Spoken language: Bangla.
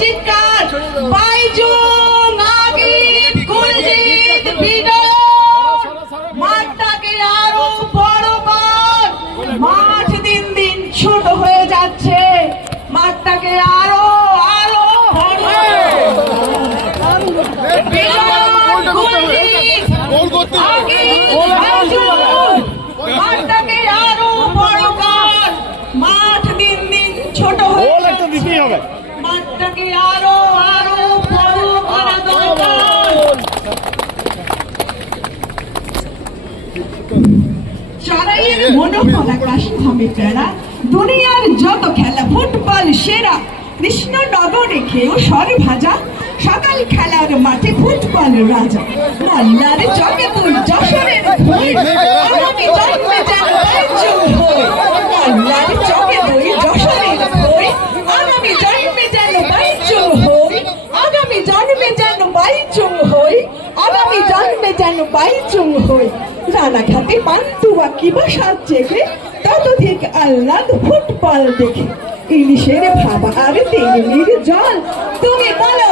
চিৎকার বাইজুং আগি কুলজিৎ বিনো মাঠটাকে আরো বড় কর। মাঠ দিন দিন ছোট হয়ে যাচ্ছে, মাঠটাকে আরো আরো বড় মাঠটাকে আরো বড় কর। মাঠ দিন দিন ছোট হয়ে যাচ্ছে, মাঠটাকে আরো আরো বড় করা দরকার। চড়াইয়ের মনোফল আকাশ হবে প্যারা, দুনিয়ার যত খেলা ফুটবল সেরা। কৃষ্ণনগরে খেয়েও সর ভাজা, সকাল খেলার মাঠে ফুটবল রাজা। মল্লার চকে তুই যশোরের ধুই, আগামী জন্মে যেন বাইচুং হই। মল্লার চকে তুই যশোরের ধুই, আগামী জন্মে যেন বাইচুং হই। আগামী জন্মে যেন বাইচুং হই, আগামী জন্মে যেন বাইচুং হই। রানাঘাটে পান্তুয়া কিবা সাজ জেগে, ততধিক আহ্লাদ ফুটবল দেখে। ইলিশের ভাবা আর তেলের জল, তুমি বলো